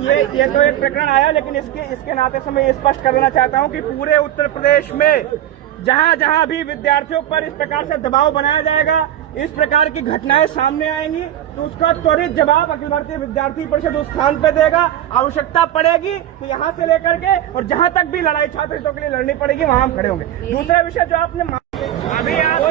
ये तो एक प्रकरण आया, लेकिन इसके नाते से मैं ये स्पष्ट कर देना चाहता हूं कि पूरे उत्तर प्रदेश में जहां जहां भी विद्यार्थियों पर इस प्रकार से दबाव बनाया जाएगा, इस प्रकार की घटनाएं सामने आएंगी, तो उसका त्वरित जवाब अखिल भारतीय विद्यार्थी परिषद उस स्थान पे देगा। आवश्यकता पड़ेगी तो यहाँ से लेकर के और जहां तक भी लड़ाई छात्र हितों के लिए लड़नी पड़ेगी, वहां हम खड़े होंगे। दूसरा विषय जो आपने अभी आप